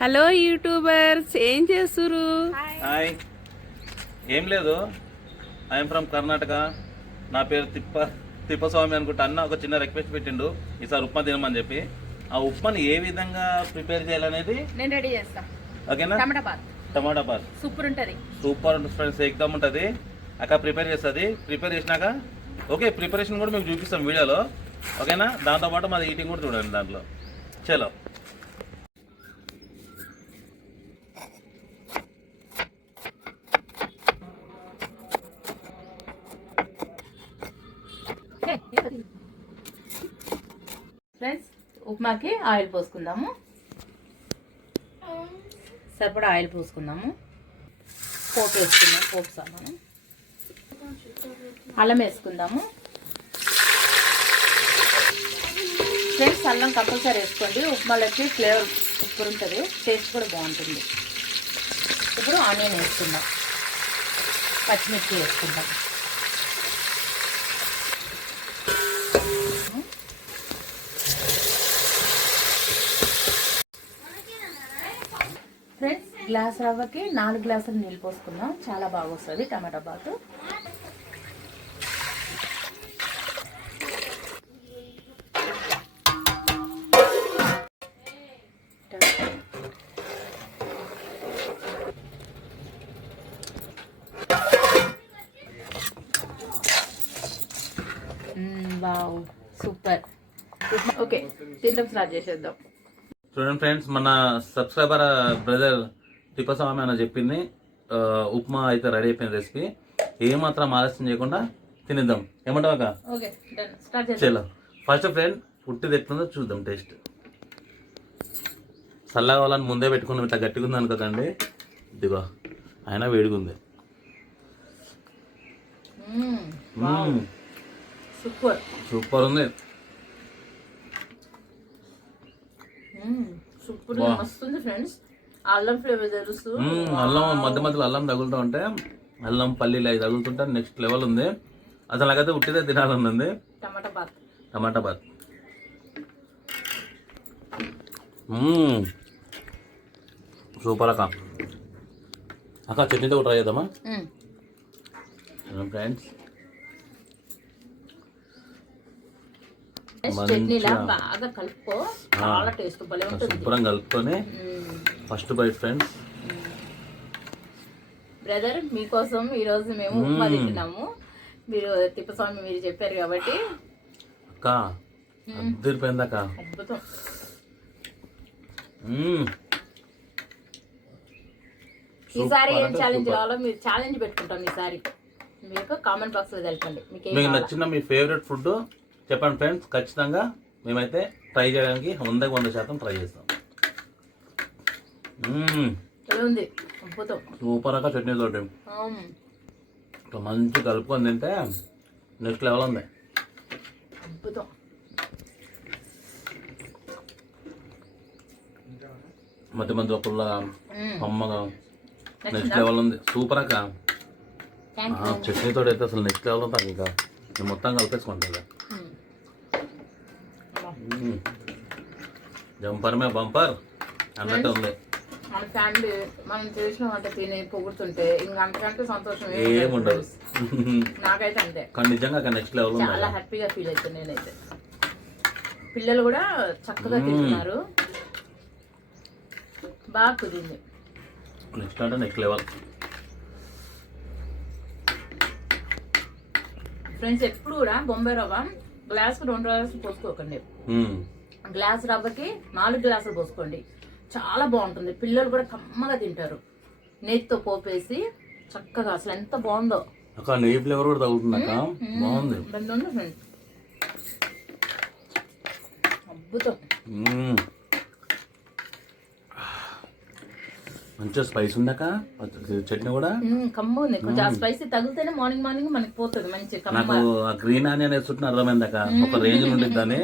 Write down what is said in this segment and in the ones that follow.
Hello YouTubers, ఏం చేస్తురు? Hi, ఏం లేదు. I'm from Karnataka. నా పేరు తిప్పస్వామి అనుకుంటా. అన్న ఒక చిన్న రిక్వెస్ట్ పెట్టిండు, ఈసారి ఉప్మా తినమని చెప్పి. ఆ ఉప్మాని ఏ విధంగా ప్రిపేర్ చేయాలనేది నేను రెడీ చేస్తా. ఓకేనా? టమాటా బాత్ సూపర్ ఉంటుంది. సూపర్ ఉంటుంది ఫ్రెండ్స్, ఎగ్దమ్ ఉంటుంది. అక్క ప్రిపేర్ చేస్తుంది. ప్రిపేర్ చేసినాక ఓకే, ప్రిపరేషన్ కూడా మీకు చూపిస్తాం వీడియోలో. ఓకేనా? దాంతోపాటు మాది ఈటింగ్ కూడా చూడండి దాంట్లో. చలో. ఫ్రెండ్స్, ఉప్మాకి ఆయిల్ పోసుకుందాము. సరిపడా ఆయిల్ పోసుకుందాము. పోపు వేసుకుందాం. పోపు సామాను అల్లం వేసుకుందాము. ఫ్రెండ్స్, అల్లం కంపల్సరీ వేసుకోండి. ఉప్మాలకి ఫ్లేవర్ సూపర్ ఉంటుంది, టేస్ట్ కూడా బాగుంటుంది. ఇప్పుడు ఆనియన్ వేసుకుందాం. పచ్చిమిర్చి వేసుకుందాం. ఫ్రెండ్స్, గ్లాస్ రవ్వకి 4 గ్లాసులు నీళ్ళు పోసుకుందాం. చాలా బాగా వస్తుంది టమాటా బాతు. Wow, super. ఓకే, తినడం స్టార్ట్ చేసేద్దాం. చూడండి ఫ్రెండ్స్, మన సబ్స్క్రైబర్ బ్రదర్ తిప్పస్వామి అని చెప్పింది. ఉప్మా అయితే రెడీ అయిపోయింది రెసిపీ. ఏమాత్రం ఆలస్యం చేయకుండా తినేద్దాం. ఏమంటావు అక్క? Okay, done. స్టార్ట్ చేద్దాం. చలో. ఫస్ట్ ఫ్రెండ్, పుట్టిది ఎట్లుందో చూద్దాం. టేస్ట్ చల్లగా కావాలని ముందే పెట్టుకున్నాం. ఇట్లా గట్టిగా ఉంది అనుకోదండి. ఇదిగో అయినా వేడిగా ఉంది. సూపర్ సూపర్ ఉంది. సూపర్ మస్తుంది ఫ్రెండ్స్. అల్లం ఫ్లేవర్ తెలుసు. అల్లం మధ్య మధ్యలో అల్లం తగులుతూ ఉంటే, అల్లం పల్లీలు అవి తగులుతుంటే నెక్స్ట్ లెవెల్ ఉంది. అసలు నాకైతే ఉట్టిదే తినాలనుంది. టమాటా బాత్. టమాటా బాత్ సూపర్ అక్క. అక్క చట్నీతో ట్రై చేద్దామా ఫ్రెండ్స్? చట్నీలా బాగా కలుపుకో. చాలా టేస్ట్ భలే ఉంటుంది. శుభ్రం కలుపుకొని ఫస్ట్ బైట్ ఫ్రెండ్స్. బ్రదర్, మీకోసం ఈరోజు మేము ఉప్మా తింటున్నాము. మీరు తిప్పస్వామి మీరు చెప్పారు కాబట్టి. అక్క అద్దరిపోయింది అక్క. అద్భుతం. ఈసారి ఏం ఛాలెంజ్ కావాలో మీరు ఛాలెంజ్ పెట్టుకుంటాం. ఈసారి మీకు కామెంట్ బాక్స్ లో తెలపండి. మీకు నచ్చిన మీ ఫేవరెట్ ఫుడ్ చెప్పండి ఫ్రెండ్స్. ఖచ్చితంగా మేమైతే ట్రై చేయడానికి 100% ట్రై చేస్తాం. ఉంది అద్భుతం. సూపర్ అక్క. చట్నీ తోటి మంచి కలుపుకొని తింటే నెక్స్ట్ లెవెల్ ఉంది. అద్భుతం. మధ్య మధ్య పుల్లగా అమ్మగా నెక్స్ట్ లెవెల్ ఉంది. సూపర్ అక్క. చట్నీ తోటి అయితే అసలు నెక్స్ట్ లెవెల్ ఉంది. ఇంకా నేను మొత్తం కలిపేసుకుంటా. జంపర్ మే బంపర్ అన్నట్టు ఉంది. మన ఫ్యామిలీ మనం చేసిన వంట తిని పొగుడుతుంటే ఇంకా అంతకంటే సంతోషం ఏముండదు. నాకైతే అంతే. కానీ నిజంగా నెక్స్ట్ లెవెల్ చాలా హ్యాపీగా ఫీల్ అవుతుంది నేనైతే. పిల్లలు కూడా చక్కగా తింటున్నారు. బాగా కుదిరింది. నెక్స్ట్ అంటే నెక్స్ట్ లెవెల్. ఫ్రెండ్స్, ఎప్పుడు కూడా బొంబాయి రవ్వ గ్లాస్కి 2 గ్లాసులు పోసుకోకండి. గ్లాస్ రవ్వకి 4 గ్లాసులు పోసుకోండి. చాలా బాగుంటుంది. పిల్లలు కూడా కమ్మగా తింటారు. నెయ్యితో పోపేసి చక్కగా అసలు ఎంత బాగుందో. అక్క నెయ్యి ఫ్లేవర్ కూడా తగులుతుంది అక్క. బాగుంది. అద్భుతం. మంచిగా స్పైస్ ఉంది అక్క. చట్నీ కూడా కమ్మ ఉంది. కొంచెం స్పైసీ తగిలితేనే మార్నింగ్ మనకి పోతుంది మంచి. నాకు ఆ గ్రీన్ ఆనియన్ వేస్తుంటే అర్థమైంది అక్క. ఒక రేంజ్ ఉండిద్ది అని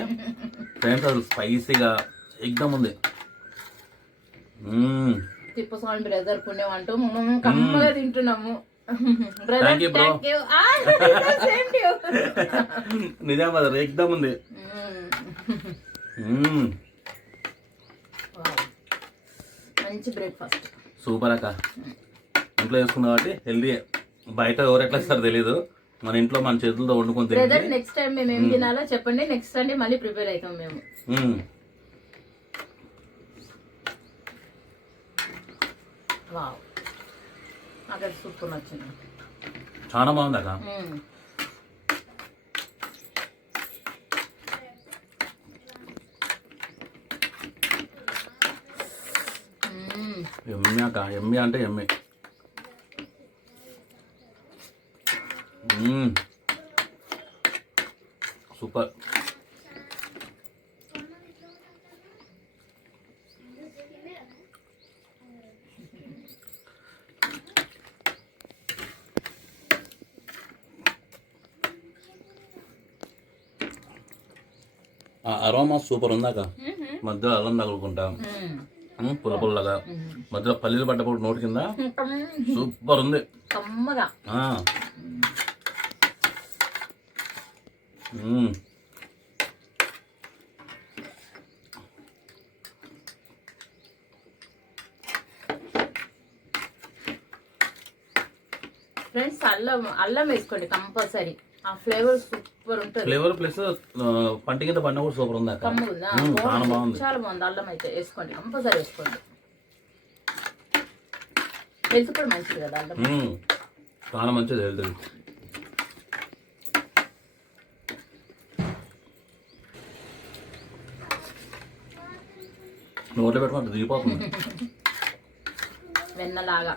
ఫ్రెండ్స్. అసలు స్పైసీగా ఎగ్దమ్ ఉంది. తిప్పస్వామి బ్రదర్ పుణ్యం అంటూ కమ్మగా తింటున్నాము. నిజం అది ఎగ్దమ్ ఉంది. మంచి బ్రేక్ఫాస్ట్. సూపర్ అక్క. ఇంట్లో చేసుకున్నాం కాబట్టి హెల్దీ. బయట ఎవరు ఎట్లా ఇస్తారో తెలీదు, మన ఇంట్లో మన చేతులతో వండుకొని బ్రదర్ నెక్స్ట్ టైం మేము ఏం తినాలో చెప్పండి, నెక్స్ట్ సండే మళ్ళీ ప్రిపేర్ అవుతాం మేము. వావ్, నాకు సూపర్ నచ్చింది, చాలా బాగుంది అక్క. ఎమ్మి అక్క, ఎమ్మి అంటే ఎమ్మి. సూపర్. అరోమా సూపర్ ఉందాక. మధ్యలో అల్లం తగులుకుంటా, పుల్ల పుల్లగా, మధ్యలో పల్లీలు పడ్డప్పుడు నోటి కింద సూపర్ ఉంది. ఫ్రెండ్స్ అల్లం వేసుకోండి కంపల్సరీ, ఆ ఫ్లేవర్ సూపర్ ఉంటుంది. ఫ్లేవర్ ప్లస్ పంట కింద పంట కూడా సూపర్ ఉంది. చాలా బాగుంది, చాలా బాగుంది. అల్లం అయితే వేసుకోండి, కంపల్సరీ వేసుకోండి. హెల్త్ కూడా మంచిది కదా అల్లం, చాలా మంచిది హెల్త్. నోట్లో పెట్టుకుంటే దిగిపోతుంది వెన్నలాగా.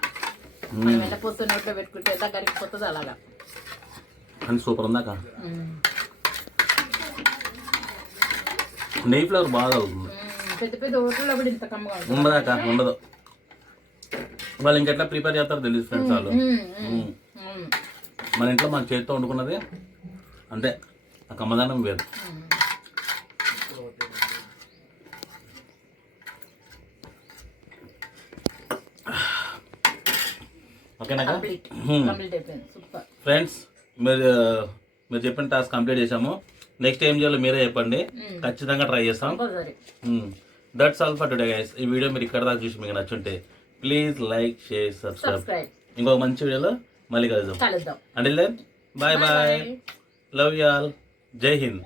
మనం వెళ్ళపోతే నోట్లో పెట్టుకుంటే ఎంత కరిగిపోతుంది అలాగా. అని సూపర్ ఉందాక. నెయ్యి ఫ్లేవర్ బాగా అవుతుంది. పెద్ద పెద్ద హోటల్లో కూడా ఇంత కమ్మగా ఉండదాక ఉండదు. వాళ్ళు ఇంకెట్లా ప్రిపేర్ చేస్తారో తెలియదు ఫ్రెండ్స్ వాళ్ళు. మన ఇంట్లో మన చేతితో వండుకున్నది అంటే ఆ కమ్మదానం వేరు. ఓకేనా ఫ్రెండ్స్, మీరు చెప్పిన టాస్క్ కంప్లీట్ చేసాము. నెక్స్ట్ ఏం చేయాలో మీరే చెప్పండి, ఖచ్చితంగా ట్రై చేస్తాం. That's all for today guys. ఈ వీడియో మీరు ఇక్కడ దాకా చూసి మీకు నచ్చుంటే ప్లీజ్ లైక్, షేర్, సబ్స్క్రైబ్. ఇంకొక మంచి వీడియోలో మళ్ళీ కలుద్దాం. Until then bye bye, love you all, Jai Hind.